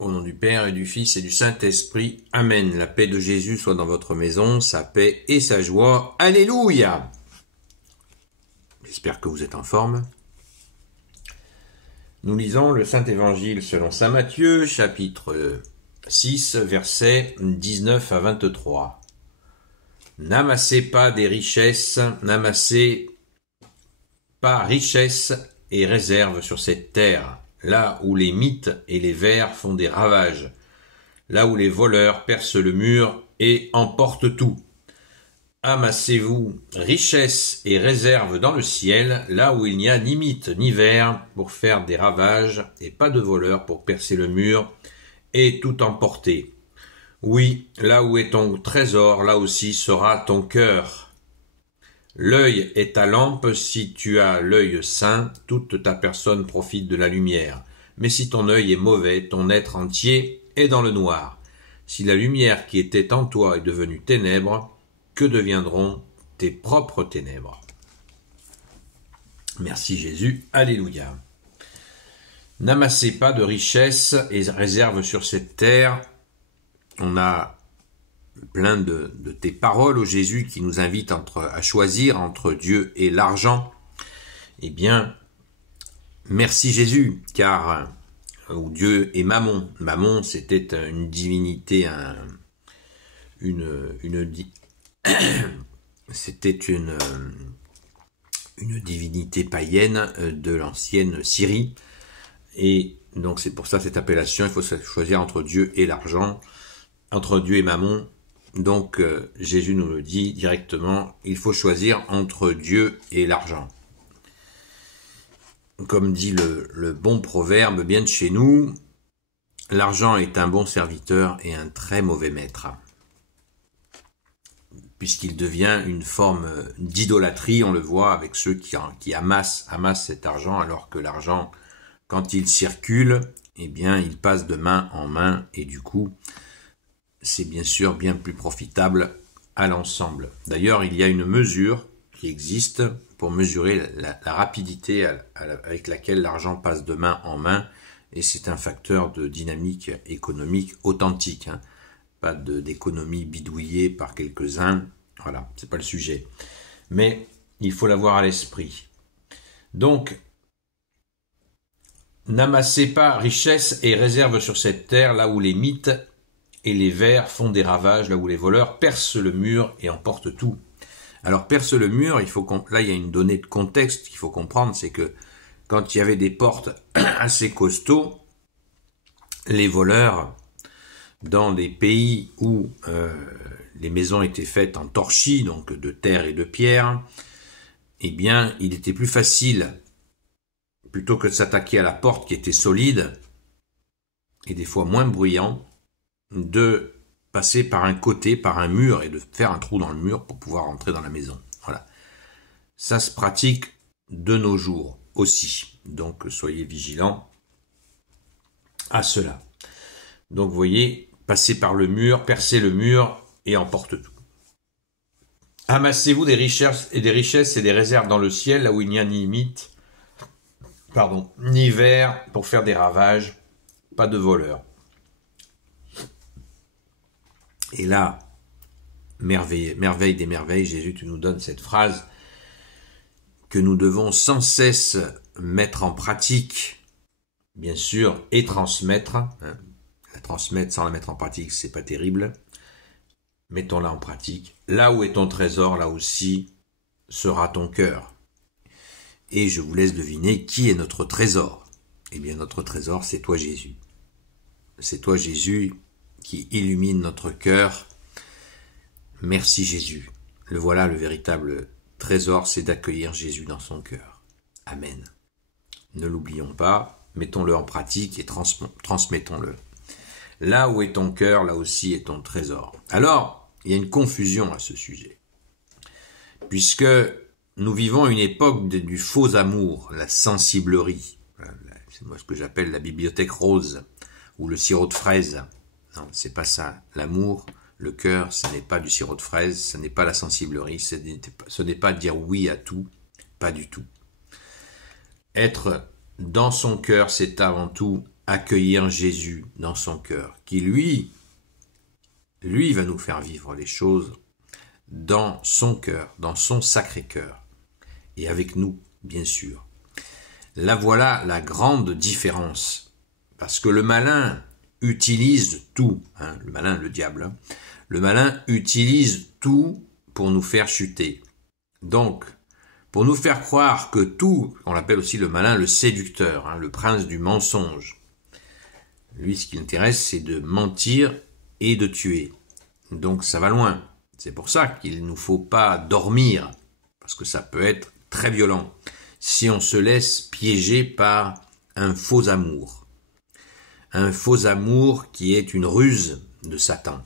Au nom du Père et du Fils et du Saint-Esprit. Amen. La paix de Jésus soit dans votre maison, sa paix et sa joie. Alléluia. J'espère que vous êtes en forme. Nous lisons le Saint-Évangile selon saint Matthieu, chapitre 6, versets 19 à 23. N'amassez pas des richesses, n'amassez pas richesse et réserve sur cette terre, là où les mythes et les vers font des ravages, là où les voleurs percent le mur et emportent tout. Amassez-vous richesse et réserve dans le ciel, là où il n'y a ni mythe ni vers pour faire des ravages, et pas de voleurs pour percer le mur et tout emporter. Oui, là où est ton trésor, là aussi sera ton cœur. L'œil est ta lampe, si tu as l'œil sain, toute ta personne profite de la lumière. Mais si ton œil est mauvais, ton être entier est dans le noir. Si la lumière qui était en toi est devenue ténèbres, que deviendront tes propres ténèbres? Merci Jésus, alléluia. N'amassez pas de richesses et réserve sur cette terre. On a plein de tes paroles, ô Jésus, qui nous invitent à choisir entre Dieu et l'argent. Eh bien, merci Jésus, car Dieu et Mammon. Mammon, c'était une divinité, c'était une divinité païenne de l'ancienne Syrie. Et donc c'est pour ça cette appellation, il faut choisir entre Dieu et l'argent, entre Dieu et Mammon. Donc Jésus nous le dit directement, il faut choisir entre Dieu et l'argent. Comme dit le bon proverbe bien de chez nous, l'argent est un bon serviteur et un très mauvais maître, puisqu'il devient une forme d'idolâtrie, on le voit avec ceux qui amassent cet argent, alors que l'argent, quand il circule, eh bien il passe de main en main, et du coup, c'est bien sûr bien plus profitable à l'ensemble. D'ailleurs, il y a une mesure qui existe pour mesurer la rapidité avec laquelle l'argent passe de main en main, et c'est un facteur de dynamique économique authentique, hein. Pas d'économie bidouillée par quelques-uns, voilà, c'est pas le sujet. Mais il faut l'avoir à l'esprit. Donc, n'amassez pas richesse et réserve sur cette terre, là où les mythes et les vers font des ravages, là où les voleurs percent le mur et emportent tout. Alors, perce le mur, là il y a une donnée de contexte qu'il faut comprendre, c'est que quand il y avait des portes assez costauds, les voleurs, dans des pays où les maisons étaient faites en torchis, donc de terre et de pierre, eh bien, il était plus facile, plutôt que de s'attaquer à la porte qui était solide, et des fois moins bruyant, de passer par un côté, par un mur, et de faire un trou dans le mur pour pouvoir entrer dans la maison. Voilà. Ça se pratique de nos jours aussi. Donc, soyez vigilants à cela. Donc, vous voyez, passer par le mur, percer le mur et emporte tout. Amassez-vous des richesses et des réserves dans le ciel, là où il n'y a ni mythe, ni vers pour faire des ravages, pas de voleurs. Et là, merveille des merveilles, Jésus, tu nous donnes cette phrase que nous devons sans cesse mettre en pratique, bien sûr, et transmettre. La transmettre sans la mettre en pratique, c'est pas terrible. Mettons-la en pratique. Là où est ton trésor, là aussi sera ton cœur. Et je vous laisse deviner qui est notre trésor. Eh bien, notre trésor, c'est toi, Jésus. C'est toi, Jésus, qui illumine notre cœur. Merci, Jésus. Le voilà, le véritable trésor, c'est d'accueillir Jésus dans son cœur. Amen. Ne l'oublions pas, mettons-le en pratique et transmettons-le. Là où est ton cœur, là aussi est ton trésor. Alors, il y a une confusion à ce sujet. Puisque nous vivons une époque du faux amour, la sensiblerie. C'est moi ce que j'appelle la bibliothèque rose ou le sirop de fraise. Non, c'est pas ça. L'amour, le cœur, ce n'est pas du sirop de fraise, ce n'est pas la sensiblerie, ce n'est pas dire oui à tout, pas du tout. Être dans son cœur, c'est avant tout accueillir Jésus dans son cœur, qui lui va nous faire vivre les choses dans son cœur, dans son sacré cœur, et avec nous, bien sûr. Là voilà la grande différence, parce que le malin utilise tout, le malin, le diable, le malin utilise tout pour nous faire chuter. Donc, pour nous faire croire que tout, on l'appelle aussi le malin, le séducteur, le prince du mensonge. Lui, ce qui l'intéresse, c'est de mentir et de tuer. Donc ça va loin. C'est pour ça qu'il ne nous faut pas dormir, parce que ça peut être très violent, si on se laisse piéger par un faux amour. Un faux amour qui est une ruse de Satan.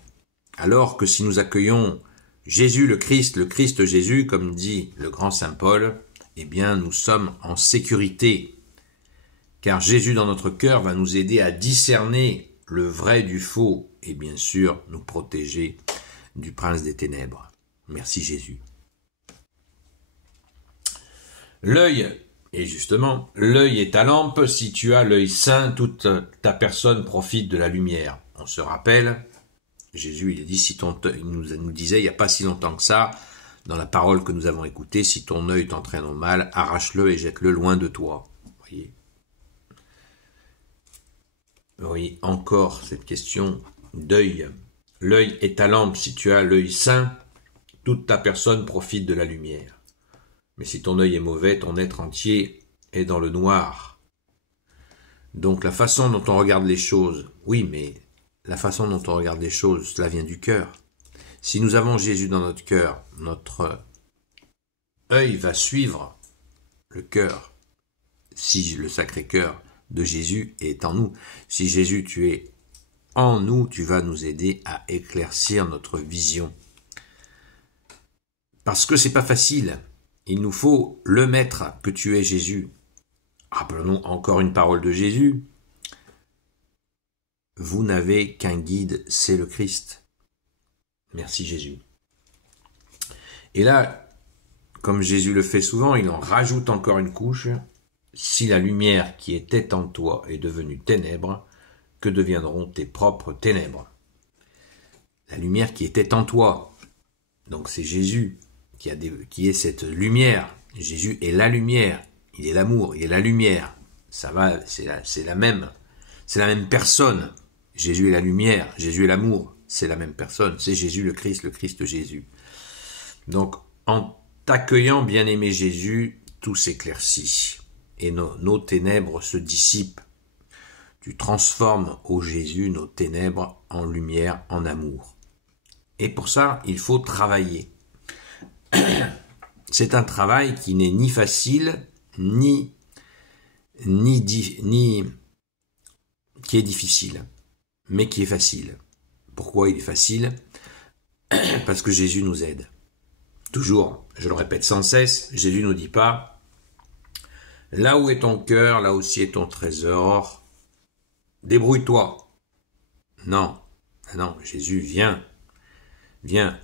Alors que si nous accueillons Jésus le Christ Jésus, comme dit le grand saint Paul, eh bien nous sommes en sécurité. Car Jésus dans notre cœur va nous aider à discerner le vrai du faux et bien sûr nous protéger du prince des ténèbres. Merci Jésus. L'œil, et justement, l'œil est ta lampe, si tu as l'œil saint, toute ta personne profite de la lumière. On se rappelle, Jésus il dit, il nous disait il n'y a pas si longtemps que ça, dans la parole que nous avons écoutée, si ton œil t'entraîne au mal, arrache-le et jette-le loin de toi. Voyez. Oui, encore cette question d'œil. L'œil est ta lampe, si tu as l'œil saint, toute ta personne profite de la lumière. Mais si ton œil est mauvais, ton être entier est dans le noir. Donc la façon dont on regarde les choses, oui, mais la façon dont on regarde les choses, cela vient du cœur. Si nous avons Jésus dans notre cœur, notre œil va suivre le cœur. Si le sacré cœur de Jésus est en nous, si Jésus tu es en nous, tu vas nous aider à éclaircir notre vision. Parce que c'est pas facile. Il nous faut le maître que tu es Jésus. Rappelons encore une parole de Jésus. Vous n'avez qu'un guide, c'est le Christ. Merci Jésus. Et là, comme Jésus le fait souvent, il en rajoute encore une couche. Si la lumière qui était en toi est devenue ténèbres, que deviendront tes propres ténèbres? La lumière qui était en toi. Donc c'est Jésus qui est cette lumière. Jésus est la lumière. Il est l'amour, il est la lumière. Ça va, c'est la même personne. Jésus est la lumière, Jésus est l'amour, c'est la même personne. C'est Jésus le Christ Jésus. Donc, en t'accueillant, bien-aimé Jésus, tout s'éclaircit. Et nos ténèbres se dissipent. Tu transformes, ô Jésus, nos ténèbres en lumière, en amour. Et pour ça, il faut travailler. C'est un travail qui n'est ni facile, ni qui est difficile, mais qui est facile. Pourquoi il est facile? Parce que Jésus nous aide. Toujours, je le répète sans cesse, Jésus ne nous dit pas « Là où est ton cœur, là aussi est ton trésor, débrouille-toi ». Non, non, Jésus vient.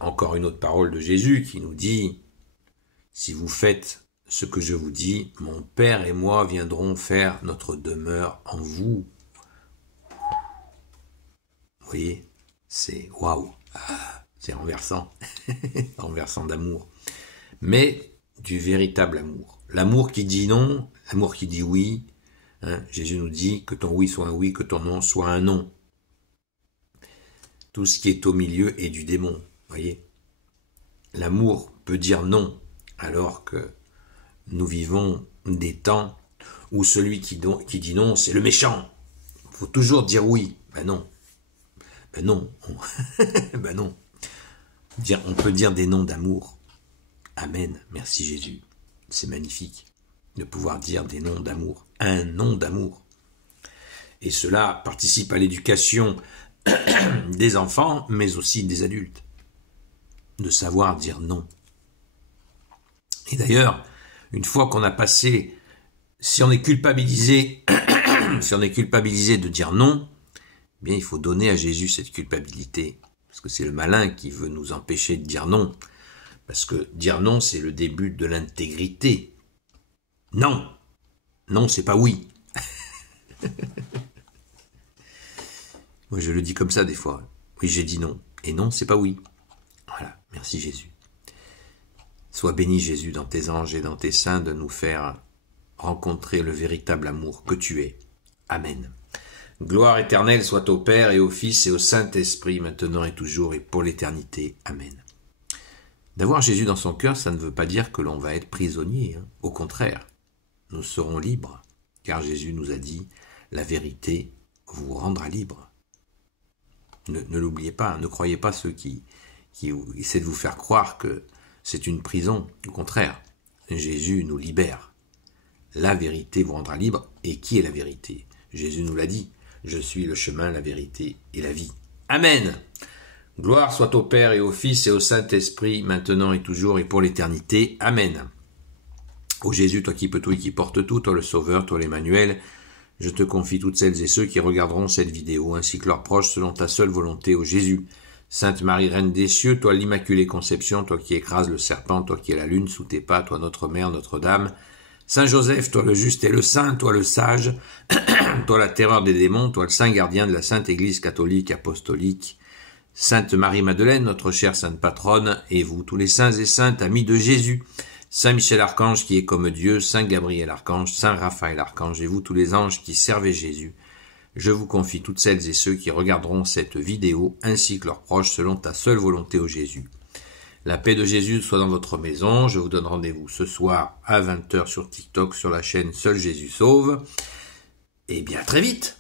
Encore une autre parole de Jésus qui nous dit « Si vous faites ce que je vous dis, mon Père et moi viendrons faire notre demeure en vous. » Vous voyez, c'est waouh, c'est renversant, renversant d'amour. Mais du véritable amour. L'amour qui dit non, l'amour qui dit oui. Jésus nous dit que ton oui soit un oui, que ton non soit un non. Tout ce qui est au milieu est du démon. Voyez, l'amour peut dire non, alors que nous vivons des temps où celui qui dit non, c'est le méchant. Il faut toujours dire oui. Ben non. Ben non. Ben non. On peut dire des noms d'amour. Amen. Merci Jésus. C'est magnifique de pouvoir dire des noms d'amour. Un nom d'amour. Et cela participe à l'éducation des enfants, mais aussi des adultes. De savoir dire non. Et d'ailleurs, une fois qu'on a passé, si on est culpabilisé, de dire non, eh bien il faut donner à Jésus cette culpabilité. Parce que c'est le malin qui veut nous empêcher de dire non. Parce que dire non, c'est le début de l'intégrité. Non. Non, c'est pas oui. Moi, je le dis comme ça des fois. Oui, j'ai dit non. Et non, c'est pas oui. Voilà, merci Jésus. Sois béni Jésus dans tes anges et dans tes saints de nous faire rencontrer le véritable amour que tu es. Amen. Gloire éternelle soit au Père et au Fils et au Saint-Esprit, maintenant et toujours et pour l'éternité. Amen. D'avoir Jésus dans son cœur, ça ne veut pas dire que l'on va être prisonnier. Au contraire, nous serons libres, car Jésus nous a dit « La vérité vous rendra libre ». Ne l'oubliez pas, ne croyez pas ceux qui essaient de vous faire croire que c'est une prison. Au contraire, Jésus nous libère. La vérité vous rendra libre. Et qui est la vérité? Jésus nous l'a dit. Je suis le chemin, la vérité et la vie. Amen. Gloire soit au Père et au Fils et au Saint-Esprit, maintenant et toujours et pour l'éternité. Amen. Ô Jésus, toi qui peux tout et qui porte tout, toi le Sauveur, toi l'Emmanuel, je te confie toutes celles et ceux qui regarderont cette vidéo, ainsi que leurs proches, selon ta seule volonté, ô Jésus. Sainte Marie, Reine des cieux, toi l'Immaculée Conception, toi qui écrases le serpent, toi qui es la lune sous tes pas, toi notre Mère, Notre-Dame. Saint Joseph, toi le juste et le saint, toi le sage, toi la terreur des démons, toi le saint gardien de la Sainte Église catholique apostolique. Sainte Marie-Madeleine, notre chère sainte patronne, et vous, tous les saints et saintes, amis de Jésus. Saint Michel Archange qui est comme Dieu, Saint Gabriel Archange, Saint Raphaël Archange, et vous, tous les anges qui servez Jésus. Je vous confie toutes celles et ceux qui regarderont cette vidéo, ainsi que leurs proches, selon ta seule volonté, ô Jésus. La paix de Jésus soit dans votre maison. Je vous donne rendez-vous ce soir à 20h sur TikTok, sur la chaîne Seul Jésus Sauve. Et bien à très vite.